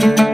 আসসালামু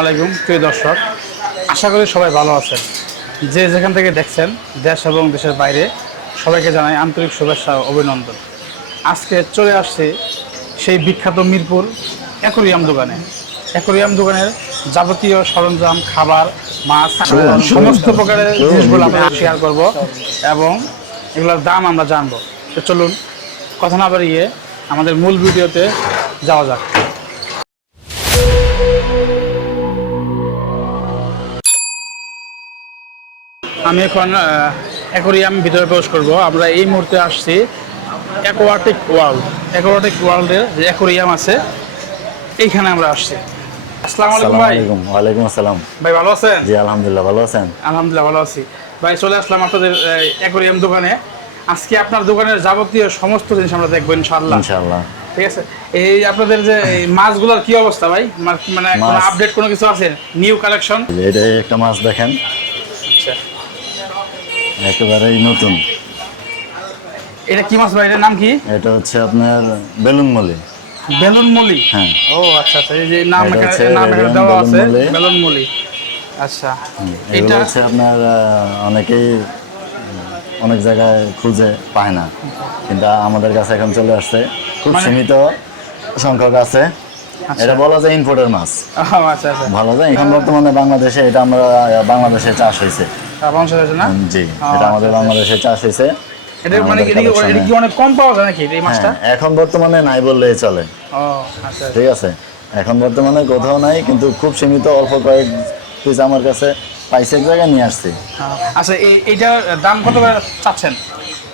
আলাইকুম প্রিয় দর্শক। আশা করি সবাই ভালো আছেন। যে যেখান থেকে দেখছেন দেশ এবং দেশের বাইরে সবাইকে জানাই আন্তরিক শুভেচ্ছা ও অভিনন্দন। আজকে চলে আসছে সেই বিখ্যাত মিরপুর অ্যাকোরিয়াম দোকানে। অ্যাকোরিয়াম দোকানের যাবতীয় সরঞ্জাম খাবার মাছ সমস্ত প্রকারের জিনিসগুলো আমরা শেয়ার করব এবং এগুলোর দাম আমরা জানব। তো চলুন কথা না বাড়িয়ে আমাদের মূল ভিডিওতে যাওয়া যাক। আমি এখন অ্যাকোরিয়াম ভিতরে প্রবেশ করব। আমরা এই মুহূর্তে আসছি অ্যাকোয়াটিক ওয়ার্ল্ড অ্যাকোয়াটিক ওয়ার্ল্ডের যে অ্যাকোরিয়াম আছে এইখানে আমরা আসছি। আসসালামু আলাইকুম ভাই। আলাইকুম। ওয়ালাইকুম আসসালাম। ভাই ভালো আছেন? জি আলহামদুলিল্লাহ ভালো আছেন? আলহামদুলিল্লাহ ভালো আছি। ভাই চলে আসলাম আপনাদের অ্যাকোরিয়াম দোকানে। আজকে আপনার দোকানের যাবতীয় সমস্ত জিনিস আমরা দেখব ইনশাআল্লাহ। ইনশাআল্লাহ। ঠিক আছে? এই আপনাদের যে মাছগুলোর কি অবস্থা ভাই? মানে আপডেট কোনো কিছু আছে? নিউ কালেকশন এটা একটা মাছ দেখেন। আচ্ছা। একেবারেই নতুন। এটা কি মাছ ভাই? এটার নাম কি? এটা হচ্ছে আপনার বেলুন মলি। বেলুন মলি? হ্যাঁ। ও আচ্ছা আচ্ছা এই যে নাম এখানে নাম এখানে দেওয়া আছে। Balloon molly. আচ্ছা এটা হচ্ছে আপনার অনেকেই অনেক জায়গায় খুঁজে পায় না। কিন্তু আমাদের কাছে এখন চলে আসছে। খুব মানে- সীমিত সংখ্যক আছে। এটা বলা যায় ইম্পোর্টের মাছ। আচ্ছা আচ্ছা। ভালো যায়। এখন বর্তমানে বাংলাদেশে এটা আমরা বাংলাদেশে চাষ হয়েছে। বংশ হয়েছে না? জি এটা আমাদের বাংলাদেশে চাষ হয়েছে। এটা মানে এটা কি- collection এটা এ। কি অনেক কম পাওয়া যায় নাকি এই মাছটা? হ্যাঁ, এখন বর্তমানে নাই বললেই চলে। ও আচ্ছা ঠিক আছে? এখন বর্তমানে কোথাও নাই কিন্তু খুব সীমিত অল্প কয়েক পিস আমার কাছে পাইছে এক জায়গায় নিয়ে আসছি। আচ্ছা এইটার দাম কত চাচ্ছেন?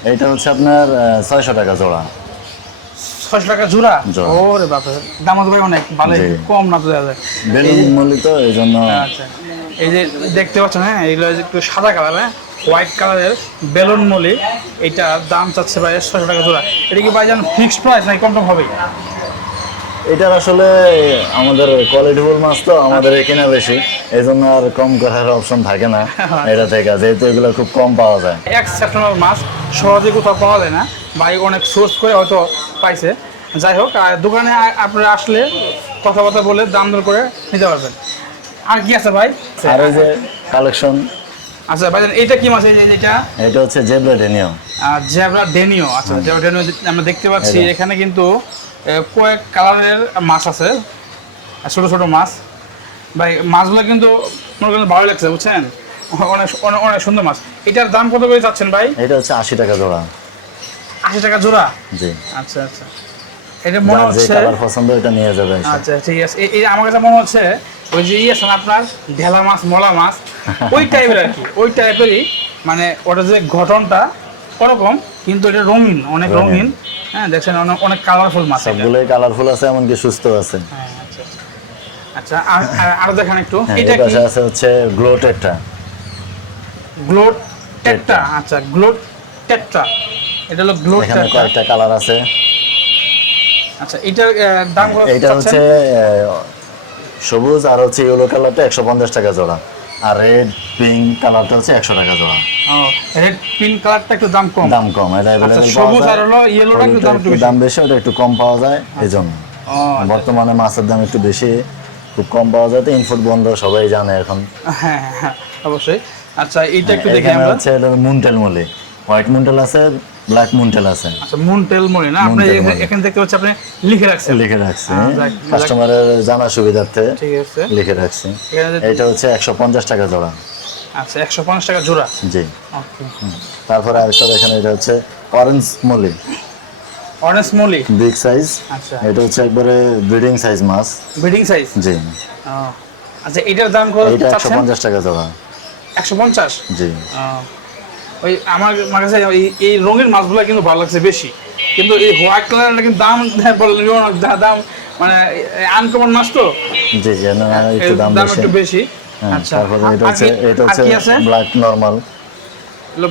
এইটা হচ্ছে আপনার ছয়শো টাকা জোড়া। ছয়শো টাকা জোড়া। ওরে বাপরে দাম তো ভাই অনেক ভালো কম না তো দেওয়া বেলুন তো এই জন্য আচ্ছা এই যে দেখতে পাচ্ছেন হ্যাঁ এগুলো একটু সাদা কালার হ্যাঁ? হোয়াইট কালারের বেলুন মলি এটা দাম চাচ্ছে ভাই ছশো টাকা জোড়া। এটা কি ভাই জান ফিক্সড প্রাইস নাকি কম হবে? এটার আসলে আমাদের কোয়ালিটিফুল মাছ তো আমাদের এখানে বেশি। এই জন্য আর কম করার অপশন থাকে না এটা থেকে যেহেতু এগুলো খুব কম পাওয়া যায়। এক্সেপশনাল মাছ সহজে কোথাও পাওয়া যায় না। ভাই অনেক সোর্স করে হয়তো পাইছে। যাই হোক আর দোকানে আপনারা আসলে কথাবার্তা বলে দাম দর করে নিতে পারবেন। আর কি আছে ভাই? আর যে কালেকশন। আচ্ছা ভাই এইটা কি মাছ? এই যে এটা? এটা হচ্ছে জেব্রা ডেনিও। জেব্রা ডেনিও। আচ্ছা জেব্রা ডেনিও আমরা দেখতে পাচ্ছি এখানে কিন্তু কয়েক কালারের মাছ আছে। ছোট ছোট মাছ। ভাই মাছগুলো কিন্তু মনে করেন ভালো লাগছে বুঝছেন? অনেক অনেক অনেক সুন্দর মাছ। এটার দাম কত করে চাচ্ছেন ভাই? এটা হচ্ছে আশি টাকা জোড়া। আশি টাকা জোড়া? জি। আচ্ছা আচ্ছা। এটা মনে হচ্ছে কালার পছন্দ এটা নিয়ে আচ্ছা ঠিক আছে। এই- আমার কাছে মনে হচ্ছে ওই যে ইয়ে আছে আপনার? ঢেলা মাছ মলা মাছ। ওই টাইপের আর কি। ওই টাইপেরই মানে ওটা যে গঠনটা ওরকম কিন্তু এটা রঙিন অনেক রঙিন। হ্যাঁ দেখছেন অনেক অনেক কালারফুল মাছ সবগুলোই কালারফুল আছে এমনকি সুস্থ আছে। হ্যাঁ আচ্ছা আচ্ছা। আচ্ছা আর দেখান একটু। হ্যাঁ এটা কি? আছে হচ্ছে গ্লোটেটটা গ্লোট টেট্টা আচ্ছা গ্লোট টেট্টা এটা হলো এখানে কয়েকটা কালার আছে। আচ্ছা এটার দাম কত চাচ্ছেন? হচ্ছে সবুজ আর হচ্ছে ইয়েলো কালারটা একশো পঞ্চাশ টাকা জোড়া। আর রেড পিঙ্ক কালারটা হচ্ছে একশো টাকা জোড়া। ও রেড পিঙ্ক কালারটা একটু দাম কম। দাম কম এটা আচ্ছা সবুজ আর হলো ইয়েলোটা একটু দাম একটু দাম বেশি। ওটা একটু কম পাওয়া যায় জন্য আচ্ছা। বর্তমানে মাছের দাম একটু বেশি খুব কম পাওয়া যায় তো ইনফুট বন্ধ সবাই জানে এখন। হ্যাঁ হ্যাঁ অবশ্যই। আচ্ছা এইটা একটু দেখি আমরা। হচ্ছে এটা মুনটেল মলি। হোয়াইট মুনটেল আছে ব্ল্যাক মুনটেল আছে। আচ্ছা মুন টেল মনে না? আপনি মুনটেল এখানে- দেখতে পাচ্ছি আপনি লিখে রাখছেন। লিখে রাখছি। হ্যাঁ, কাস্টমারের জানার সুবিধার্থে ঠিক আছে। লিখে রাখছি। এটা হচ্ছে একশো পঞ্চাশ টাকা জোড়া। আচ্ছা একশো পঞ্চাশ টাকা জোড়া? জি। ওকে। তারপরে আরেকটা দেখেন এটা হচ্ছে orange molly orange molly big size আচ্ছা। এটা হচ্ছে একবারে ব্রিডিং সাইজ মাছ। ব্রিডিং সাইজ জি। আচ্ছা এটার দাম কত এটা একশো চাচ্ছেন পঞ্চাশ টাকা জোড়া। একশো পঞ্চাশ? জি। ওই আমার আমার কাছে এই রঙের মাছগুলো কিন্তু ভালো লাগছে বেশি। কিন্তু এই হোয়াইট কালারটা কিন্তু দাম দাম মানে আনকমন মাছ তো। জি জি না, একটু দাম একটু বেশি। হ্যাঁ আচ্ছা তারপরে এটা হচ্ছে এটা হচ্ছে কি আছে? ব্ল্যাক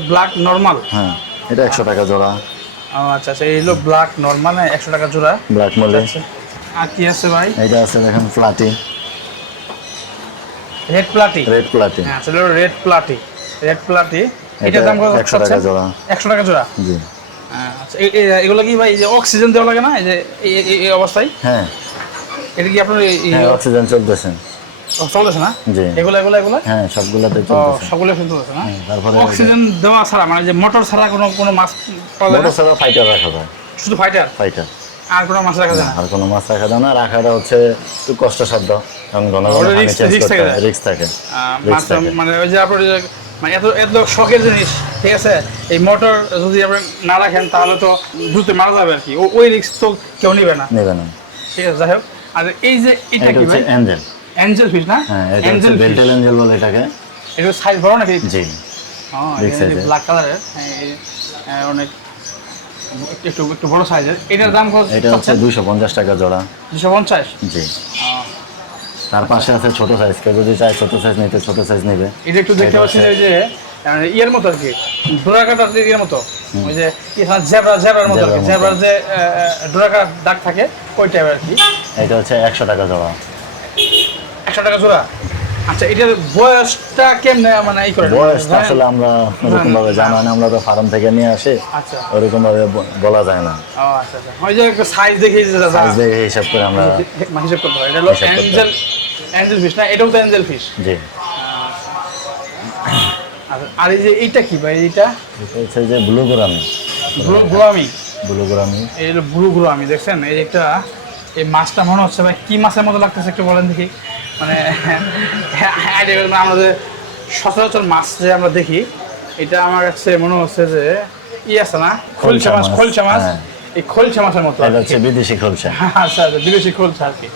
ব্ল্যাক নর্মাল হ্যাঁ এটা একশো টাকা জোড়া। ও আচ্ছা আচ্ছা এই হলো ব্ল্যাক নর্মাল একশো টাকা জোড়া। ব্ল্যাক মলি আচ্ছা। আর কি আছে ভাই? এটা আছে দেখেন প্লাটি রেড প্লাটি রেড প্লাটি হ্যাঁ সেটা রেড প্লাটি রেড প্লাটি এটা দাম কত 100 টাকা জোড়া। একশো টাকা জোড়া? জি। হ্যাঁ, আচ্ছা এগুলো কি ভাই যে অক্সিজেন দেওয়া লাগে না? এই যে এই- অবস্থায়? হ্যাঁ। এটা কি আপনার হ্যাঁ অক্সিজেন চলতেছে। চলতেছে না? এগুলো এগুলো এগুলো? হ্যাঁ সবগুলোতে চলতেছে। না? তারপরে অক্সিজেন দেওয়া ছাড়া মানে যে মোটর ছাড়া কোনো কোনো মাছ পাওয়া যায় মোটর ছাড়া ফাইটার রাখা যায়। শুধু ফাইটার ফাইটার আর কোনো মাছ রাখা যায় না? আর কোনো মাছ রাখা যায় না। রাখাটা হচ্ছে একটু কষ্টসাধ্য। কারণ ঘন করতে থাকে। হয়? রিস্ক থাকে। মানে ওই যে আপনার যে মানে এত এত শখের জিনিস ঠিক আছে? এই মোটর যদি আপনি না রাখেন তাহলে তো দ্রুত মারা যাবে আর কি। ওই রিস্ক তো কেউ নেবে না। নেবে না। ঠিক আছে যাই হোক। আর এই যে এটা কি ভাই? অ্যাঞ্জেল অ্যাঞ্জেল ফিশ না? হ্যাঁ এটা অ্যাঞ্জেল বেল্টেল অ্যাঞ্জেল বলে এটাকে। এটা সাইজ বড় নাকি? জি। ব্ল্যাক কালারের অনেক একটু একটু বড় সাইজের এটার দাম কত? এটা হচ্ছে দুইশো পঞ্চাশ টাকা জোড়া। দুশো পঞ্চাশ? জি। তার পাশে আছে ছোট সাইজ কেউ যদি চায় ছোট সাইজ নিতে ছোট সাইজ নেবে। এটা একটু দেখতে পাচ্ছেন এই ওই যে ইয়ের মতো আর কি ডোরা কাটার ইয়ের মতো। ওই যে জেব্রা জেব্রার মতো আর কি জেব্রার যে ডোরা কাটার দাগ থাকে ওই টাইপের আর কি। এটা হচ্ছে একশো টাকা জোড়া। একশো টাকা জোড়া? আচ্ছা এটার বয়সটা কেমনে মানে এই করে বয়সটা আসলে আমরা ওরকম ভাবে জানা না আমরা তো ফার্ম থেকে নিয়ে আসি আচ্ছা। ওরকম ভাবে বলা যায় না। ও আচ্ছা আচ্ছা। ওই যে সাইজ দেখে যে সাইজ দেখে হিসাব করে আমরা মানে হিসেব করতে হয় এটা হলো হয়। অ্যাঞ্জেল অ্যাঞ্জেল ফিশ না? এটাও তো অ্যাঞ্জেল ফিশ জি। আচ্ছা, আর এই যে এইটা কি ভাই এইটা? এটা হচ্ছে যে blue gourami blue gourami blue gourami এই ব্লু গ্রামি দেখছেন? এই একটা এই মাছটা মনে হচ্ছে ভাই কি মাছের মতো লাগতেছে একটু বলেন দেখি। মানে করে মানে আমরা যে সচরাচর মাছ যে আমরা দেখি এটা আমার কাছে মনে হচ্ছে যে ই আছে না খোলসা মাছ খোলসা মাছ। হ্যাঁ। এই খোলসা মাছের মতো হচ্ছে বিদেশি খোলসা। আচ্ছা আচ্ছা বিদেশি খোলসা আর কি।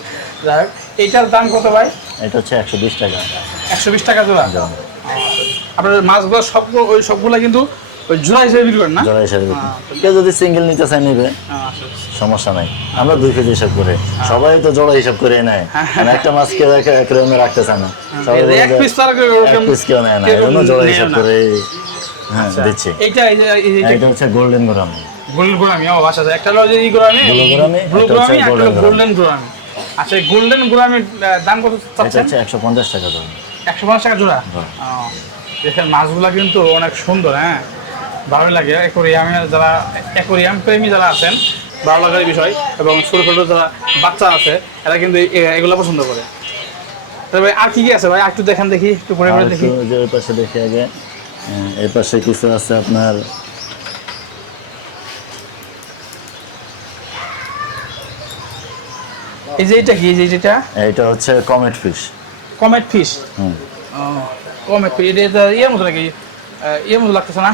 যাই হোক এইটার দাম কত ভাই? এটা হচ্ছে একশো বিশ টাকা। একশো বিশ টাকা জোড়া? জোড়া। আপনার মাছগুলো সবগুলো ওই সবগুলো কিন্তু জোড়া হিসেবে বিক্রি করেন না? জোড়া হিসাবে কেউ যদি সিঙ্গেল নিতে চায় নিবে। আচ্ছা, সমস্যা নাই। আমরা দুই কেজি হিসাব করে। সবাই তো জোড়া হিসাব করে নেয়। মানে একটা মাছ কেউ এক রকমে রাখতে চায় না। সবাই এক পিস তার পিস কেউ নেয় না। জোড়া হিসাব করে হ্যাঁ দিচ্ছি। এটা হচ্ছে গোল্ডেন গোরাম গোল্ডেন গোলামি ও আচ্ছা আচ্ছা। একটা হলো ব্লু গোল্ডেন আচ্ছা গোল্ডেন দাম কত চাচ্ছেন? টাকা একশো পঞ্চাশ টাকা জোড়া? হ্যাঁ। দেখেন মাছগুলা কিন্তু অনেক সুন্দর হ্যাঁ। ভালো লাগে অ্যাকোরিয়ামে যারা অ্যাকোরিয়াম প্রেমী যারা আছেন ভালো লাগার বিষয় এবং ছোটো ছোটো যারা বাচ্চা আছে এরা কিন্তু এগুলো পছন্দ করে। তবে আর কি কি আছে ভাই? একটু দেখান দেখি একটু ঘুরে ঘুরে দেখি। যে ওই পাশে দেখি আগে। এই পাশে কিছু আছে আপনার। এই যে এটা কি? এই যে যেটা এইটা হচ্ছে কমেট ফিশ কমেট ফিশ হুম। কমেট ফিশ এটা এটা ইয়ের মতো নাকি? ইয়ের মতো লাগতেছে না?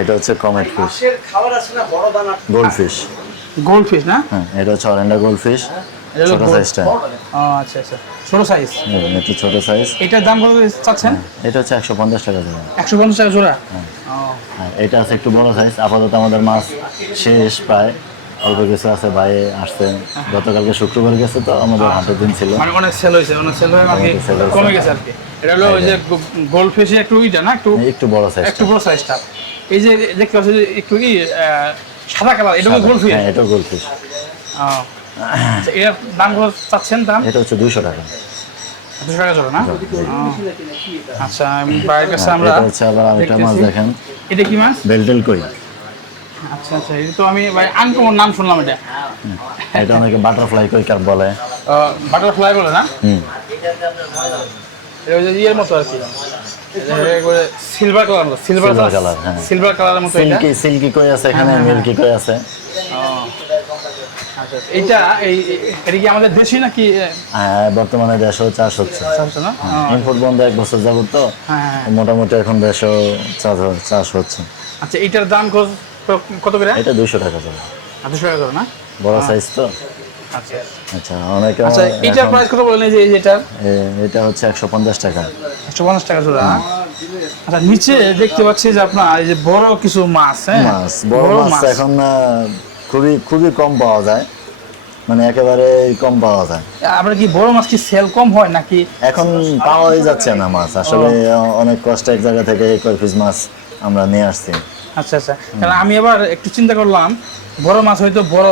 এটা হচ্ছে কমেট ফিশ খাবার আছে না বড় দানা? গোল্ড ফিশ গোল্ড ফিশ না? হ্যাঁ এটা হচ্ছে অরেন্ডা গোল্ড ফিশ এটা ছোট সাইজটা আচ্ছা আচ্ছা। ছোট সাইজ একটু ছোট সাইজ এটার দাম কত চাচ্ছেন? এটা হচ্ছে একশো পঞ্চাশ টাকা জোড়া। একশো পঞ্চাশ টাকা জোড়া? হ্যাঁ, এটা আছে একটু বড় সাইজ আপাতত আমাদের মাছ শেষ প্রায়। অল্প কিছু আছে বাইরে আসছে। গতকালকে শুক্রবার গেছে তো আমাদের হাটের দিন ছিল। মানে অনেক সেল হয়েছে অনেক সেল হয়ে। কমে গেছে আর কি? এটা হলো ওই যে গোল্ড ফিশে একটু ইটা না? একটু একটু বড় সাইজ একটু বড় সাইজটা এই যে দেখতে পাচ্ছি একটু ই সাদা কালার এটা গোল্ড ফিশ হ্যাঁ এটা গোল্ড ফিশ আচ্ছা, এর দাম কত চাচ্ছেন দাম? এটা হচ্ছে দুইশো টাকা। দুশো টাকা চলে না? ও। আচ্ছা বাইরের কাছে আমরা এটা আবার মাছ। দেখেন। এটা কি মাছ? বেলটেল কই? আচ্ছা আচ্ছা এটা তো আমি ভাই আনকমন নাম শুনলাম এটা। এটা অনেকে বাটারফ্লাই কই কার বলে। বাটারফ্লাই বলে না? হুম। ইয়ের মতো আর কি। সিলভার কালার সিলভার হ্যাঁ। সিলভার কালারের মতো সিল্কি সিল্কি কই আছে এখানে? মিল্কি কই আছে? ও। আচ্ছা এই এটা কি আমাদের দেশি নাকি হ্যাঁ বর্তমানে দেশেও চাষ হচ্ছে। না? ইম্পোর্ট বন্ধ এক বছর যাবত তো। হ্যাঁ হ্যাঁ মোটামুটি এখন দেশেও চাষ চাষ হচ্ছে। আচ্ছা এইটার দাম কত- কত করে? এটা দুইশো টাকা যাবে দুশো টাকা না? বড় সাইজ তো। আচ্ছা। আচ্ছা অনেকে আচ্ছা এইটার প্রাইস কত বলেন যে এই যে এটার এ- এটা হচ্ছে একশো পঞ্চাশ টাকা। একশো পঞ্চাশ টাকা জোড়া আচ্ছা নিচে দেখতে পাচ্ছি যে আপনার এই যে বড় কিছু মাছ হ্যাঁ? মাছ বড় মাছ এখন খুবই খুবই কম পাওয়া যায়। মানে একেবারে কম পাওয়া যায়। আপনার কি বড় মাছ কি সেল কম হয় নাকি? এখন পাওয়াই যাচ্ছে না মাছ। আসলে অনেক কষ্ট এক জায়গা থেকে কয় পিস মাছ আমরা নিয়ে আসছি। আচ্ছা আচ্ছা। কারণ আমি এবার একটু চিন্তা করলাম বড় মাছ হয়তো বড়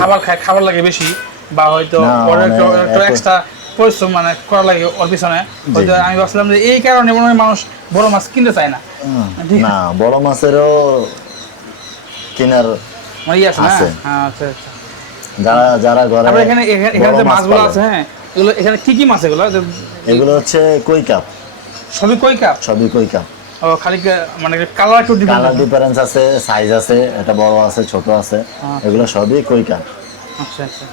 খাবার খায় খাবার লাগে বেশি বা হয়তো মানে একটু এক্সট্রা পরিশ্রম মানে করা লাগে ওর পিছনে। হয়তো আমি ভাবছিলাম যে এই কারণে মনে হয় মানুষ বড় মাছ কিনতে চায় না। না বড় মাছেরও কেনার মানে ইয়ে আছে না? হ্যাঁ, আচ্ছা আচ্ছা। যারা যারা ঘরে এখানে এখানে- যে মাছ মাছগুলো আছে হ্যাঁ এগুলো এখানে কি কি মাছ এগুলো? এগুলো হচ্ছে কই কাপ। সবই কই কাপ? সবই কই কাপ। ও খালি মানে কালার একটু কালার ডিফারেন্স আছে সাইজ আছে এটা বড় আছে ছোট আছে এগুলো সবই কই আচ্ছা আচ্ছা।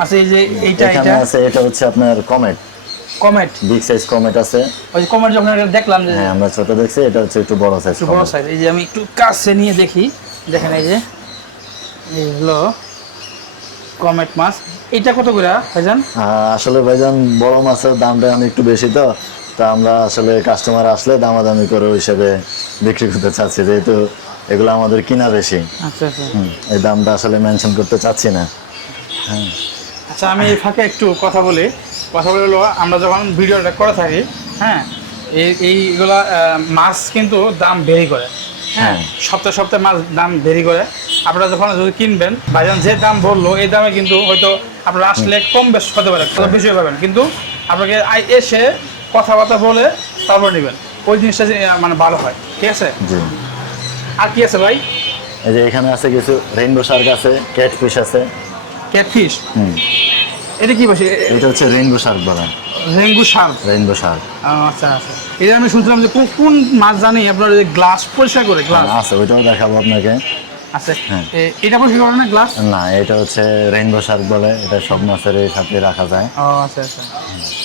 আচ্ছা এই যে এইটা এটা আছে এটা হচ্ছে আপনার comet comet big size comet আছে। ওই কমেট যখন দেখলাম যে হ্যাঁ আমরা ছোট দেখছি এটা হচ্ছে একটু বড় সাইজ একটু বড় সাইজ এই যে আমি একটু কাছে নিয়ে দেখি। দেখেন এই যে এই হলো কমেট মাছ। এটা কত করে ভাইজান? আসলে ভাইজান বড় মাছের দামটা একটু বেশি তো। তা আমরা আসলে কাস্টমার আসলে দামাদামি করে ওই হিসেবে বিক্রি করতে চাচ্ছি যেহেতু এগুলো আমাদের কিনা বেশি। আচ্ছা আচ্ছা। এই দামটা আসলে মেনশন করতে চাচ্ছি না। হ্যাঁ। আচ্ছা আমি এই ফাঁকে একটু কথা বলি। কথা বলে আমরা যখন ভিডিওটা করে থাকি হ্যাঁ এই এইগুলা মাছ কিন্তু দাম ভেরি করে। হ্যাঁ হ্যাঁ। সপ্তাহে সপ্তাহে মাছ দাম ভেরি করে। আপনারা যখন যদি কিনবেন ভাইজান যে দাম বলল এই দামে কিন্তু হয়তো আপনারা আসলে কম বেশ হতে পারে বেশি পাবেন কিন্তু আপনাকে এসে কথাবার্তা বলে তারপর নেবেন। ওই জিনিসটা মানে ভালো হয়। ঠিক আছে? জি। আর কি আছে ভাই? এই যে এখানে আছে কিছু রেইনবো শার্ক আছে ক্যাট ফিশ আছে। ক্যাটফিশ হুম। এটা কি বসে? এটা হচ্ছে রেইনবো শার্ক বলে। রেঙ্গু শার্ক রেইনবো শার্ক আচ্ছা আচ্ছা। এটা আমি শুনছিলাম যে কোন- কোন মাছ জানি? আপনার যে গ্লাস পরিষ্কার করে গ্লাস আছে ওইটাও দেখাবো আপনাকে। আছে। হ্যাঁ। এ- এটা পরিষ্কার করে না গ্লাস না এটা হচ্ছে রেইনবো শার্ক বলে এটা সব মাছের সাথে রাখা যায়। ও আচ্ছা আচ্ছা। আচ্ছা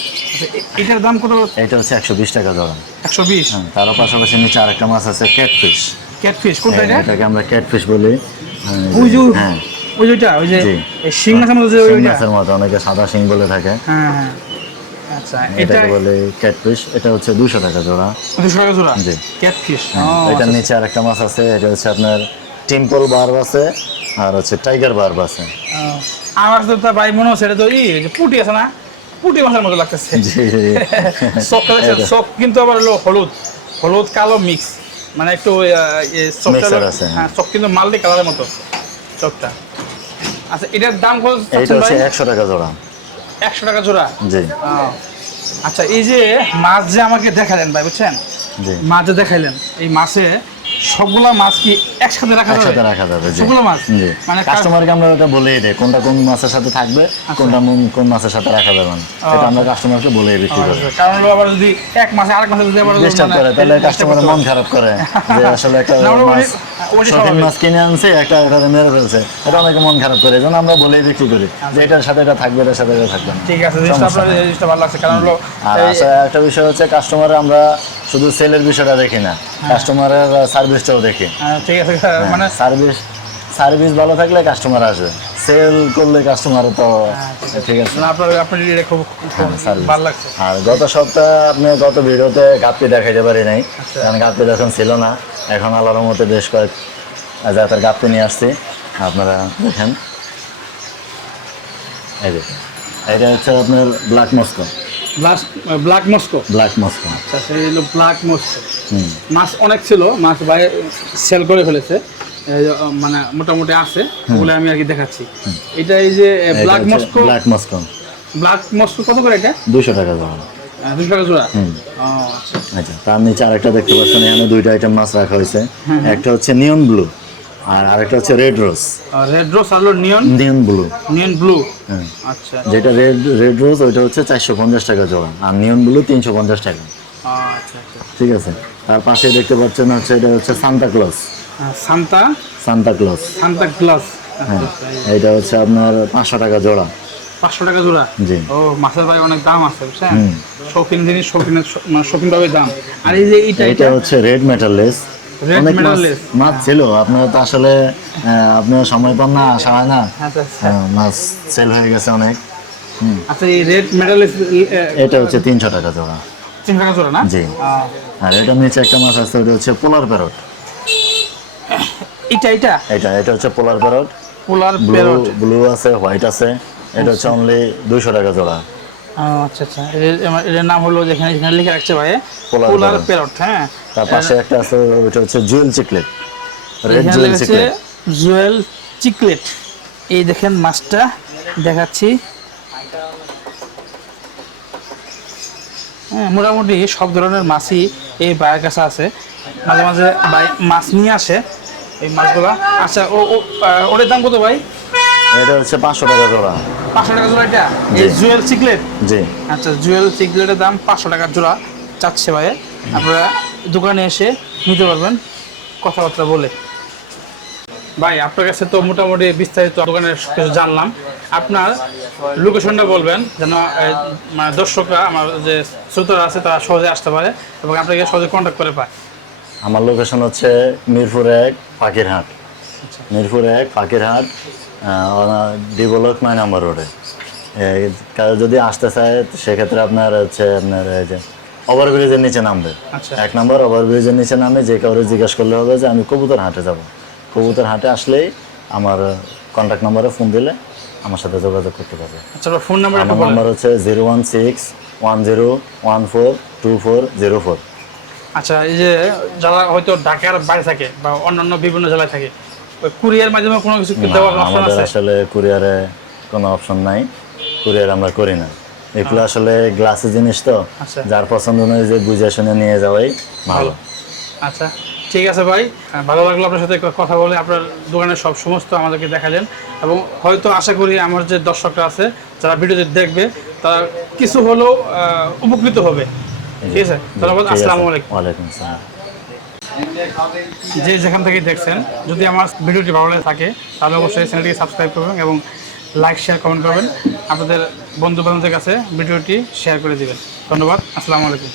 এটার দাম কত? এটা হচ্ছে একশো বিশ টাকা জোড়া একশো বিশ? হ্যাঁ তারও পাশাপাশি নিচে আরেকটা মাছ আছে ক্যাট ফিশ ক্যাটফিশ কোনটা এটা? এটাকে আমরা ক্যাট ফিশ বলি। হ্যাঁ, ওই যে হ্যাঁ। ওই যে ওইটা ওই যে শিং মাছের মধ্যে যে মাছের মতো অনেকে সাদা শিং বলে থাকে। হ্যাঁ হ্যাঁ। আচ্ছা এটা বলে ক্যাট ফিশ এটা হচ্ছে দুশো টাকা জোড়া। দুশো টাকা জোড়া? জি। ক্যাটফিশ। এটার নিচে আরেকটা মাছ আছে এটা হচ্ছে আপনার টিম্পল বার্ব আছে আর হচ্ছে টাইগার বার্ব আছে। আমার তো তার ভাই মনে হচ্ছে এটা তো ই যে পুটি আছে না? পুটি মাছের মতো লাগতেছে। চোখ কিন্তু আবার হলো হলুদ। হলুদ কালো মিক্স মানে একটু আছে, হ্যাঁ। হ্যাঁ চোখ কিন্তু মাল্টি কালারের মতো চকটা। আচ্ছা এটার দাম কত চাচ্ছেন হচ্ছে ভাই? একশো টাকা জোড়া। একশো টাকা জোড়া? জি। আচ্ছা এই যে মাছ যে আমাকে দেখালেন ভাই বুঝছেন? জি। মাছ যে দেখাইলেন এই মাছে সবগুলা মাছ কি একসাথে রাখা যাবে? একসাথে রাখা যাবে সবগুলো মাছ? মানে কাস্টমারকে আমরা ওটা বলেই দেই কোনটা কোন মাছের সাথে থাকবে কোনটা কোন- মাছের সাথে রাখা যাবে না এটা আমরা কাস্টমারকে বলেই আচ্ছা, কারণ আবার যদি এক মাসে আরেক মাসে যদি আবার ডিস্টার্ব মানে- করে তাহলে করতে মন খারাপ করে যে আসলে একটা মাছ কিনে আনছে একটা এটা মেরে ফেলছে এটা অনেকে মন খারাপ করে এই জন্য আমরা বলেই বিক্রি করি যে এটার সাথে এটা থাকবে এটার সাথে এটা থাকবে ঠিক আছে জিনিসটা আপনার জিনিসটা ভালো লাগছে কারণ হলো আর একটা বিষয় হচ্ছে কাস্টমার আমরা শুধু সেলের বিষয়টা দেখি না কাস্টমারের সার্ভিসটাও দেখি। হ্যাঁ, ঠিক আছে মানে সার্ভিস সার্ভিস ভালো থাকলে কাস্টমার আসবে সেল করলে কাস্টমার তো ঠিক আছে। না, আপনার আপনার এটা খুব খুব ভালো লাগছে। আর গত সপ্তাহে আপনি গত ভিডিওতে গাপ্পি দেখাইতে পারি নাই আচ্ছা। কারণ গাপ্পি তখন ছিল না এখন আল্লাহর মতে বেশ কয়েক জাতের গাপ্পি নিয়ে আসছি আপনারা দেখেন। এই যে এটা হচ্ছে আপনার black Moscow black Moscow. Black Moscow. আচ্ছা সেই হলো ব্ল্যাক মস্কো। মাছ অনেক ছিল মাছ ভাই সেল করে ফেলেছে। মানে মোটামুটি আছে ওগুলো আমি আর কি দেখাচ্ছি এটা এই যে black Moscow black Moscow. Black Moscow কত করে এটা? দুশো টাকা জোড়া। আহ, দুশো টাকা জোড়া? আচ্ছা। আচ্ছা তার নিচে আরেকটা দেখতে পাচ্ছেন এখানে দুইটা আইটেম মাছ রাখা হয়েছে। একটা হচ্ছে নিয়ন ব্লু আর আরেকটা হচ্ছে রেড রোজ রেড রোজ আর neon neon blue neon blue আচ্ছা। যেটা রেড রেড রোজ ওইটা হচ্ছে চারশো পঞ্চাশ টাকা জোড়া। আর নিয়ন ব্লু তিনশো পঞ্চাশ টাকা। আচ্ছা আচ্ছা। ঠিক আছে? তার পাশে দেখতে পাচ্ছেন হচ্ছে এটা হচ্ছে Santa Claus Santa Santa Claus Santa Claus হ্যাঁ। এটা হচ্ছে আপনার পাঁচশো টাকা জোড়া। পাঁচশো টাকা জোড়া? জি। ও মাছের ভাই অনেক দাম আছে বুঝছেন? শৌখিন জিনিস শৌখিনের শৌখিন ভাবে দাম। আর এই যে এটা এটা হচ্ছে রেড মেটাললেস Red অনেক মাছ মাছ ছিল। আপনার তো আসলে সময় পান না আসা হয় না? আচ্ছা আচ্ছা হ্যাঁ, মাছ সেল হয়ে গেছে অনেক। আচ্ছা এই রেড মেডাল এটা হচ্ছে তিনশো টাকা জোড়া। তিন টাকা জোড়া না? জি। আর এটা নিচে একটা মাছ আছে ওটা হচ্ছে পোলার প্যারট। এটা এটা এটা এটা হচ্ছে polar parrot. Polar blue parrot. Blue আছে হোয়াইট আছে। এটা হচ্ছে অনলি দুইশো টাকা জোড়া। আচ্ছা আচ্ছা। এর- নাম হলো যেখানে যেখানে লিখে রাখছে ভাই পোলার। প্যারট হ্যাঁ। তার পাশে একটা আছে ওটা হচ্ছে jewel cichlid. Red jewel cichlid. Jewel cichlid. এই দেখেন মাছটা দেখাচ্ছি। হ্যাঁ মোটামুটি সব ধরনের মাছই এই বাইরের কাছে আছে। মাঝে মাঝে ভাই মাছ নিয়ে আসে এই মাছগুলা। আচ্ছা ও ও, ওটার দাম কত ভাই? এটা হচ্ছে পাঁচশো টাকা জোড়া। পাঁচশো টাকা জোড়া এটা? এই জুয়েল চিকলেট? জি। আচ্ছা জুয়েল চিকলেটের দাম পাঁচশো টাকা জোড়া চাচ্ছে ভাই আপনারা দোকানে এসে নিতে পারবেন। কথাবার্তা বলে। ভাই আপনার কাছে তো মোটামুটি বিস্তারিত দোকানের কিছু জানলাম। আপনার লোকেশনটা বলবেন যেন মানে দর্শকরা আমার যে শ্রোতারা আছে তারা সহজে আসতে পারে এবং আপনাকে সহজে কন্ট্যাক্ট করে পায়। আমার লোকেশন হচ্ছে মিরপুর এক ফাকিরহাট মিরপুর এক ফাকিরহাট ডিবলক নয় নাম্বার রোডে কারও যদি আসতে চায় সেক্ষেত্রে আপনার হচ্ছে আপনার এই যে ওভারব্রিজের নিচে নামবে। আচ্ছা। এক নম্বর ওভারব্রিজের নিচে নামে যে কাউরে জিজ্ঞেস করলে হবে যে আমি কবুতর হাটে যাব। কবুতর হাটে আসলেই আমার কন্ট্যাক্ট নম্বরে ফোন দিলে আমার সাথে যোগাযোগ করতে পারবে। আচ্ছা ফোন নাম্বার আমার নাম্বার হচ্ছে zero one six one zero one four two four zero four. আচ্ছা এই যে যারা হয়তো ঢাকার বাইরে থাকে বা অন্যান্য বিভিন্ন জেলায় থাকে ওই কুরিয়ার মাধ্যমে কোনো কিছু দেওয়ার অপশন আমাদের আছে? আসলে কুরিয়ারে কোনো অপশন নাই। কুরিয়ার আমরা করি না। এগুলো আসলে গ্লাসের জিনিস তো আচ্ছা। যার পছন্দ নয় যে বুঝে শুনে নিয়ে যাওয়াই ভালো। আচ্ছা ঠিক আছে ভাই ভালো লাগল আপনার সাথে কথা বলে আপনার দোকানের সব সমস্ত আমাদেরকে দেখালেন। এবং হয়তো আশা করি আমার যে দর্শকরা আছে যারা ভিডিওতে দেখবে তারা কিছু হলেও উপকৃত হবে। ঠিক আছে ধন্যবাদ। আসসালামু আলাইকুম। ওয়ালাইকুম আসসালাম। যে যেখান থেকে দেখছেন যদি আমার ভিডিওটি ভালো লাগে থাকে তাহলে অবশ্যই চ্যানেলটিকে সাবস্ক্রাইব করবেন এবং লাইক শেয়ার কমেন্ট করবেন। আপনাদের বন্ধু বান্ধবদের কাছে ভিডিওটি শেয়ার করে দেবেন। ধন্যবাদ। আসসালামু আলাইকুম।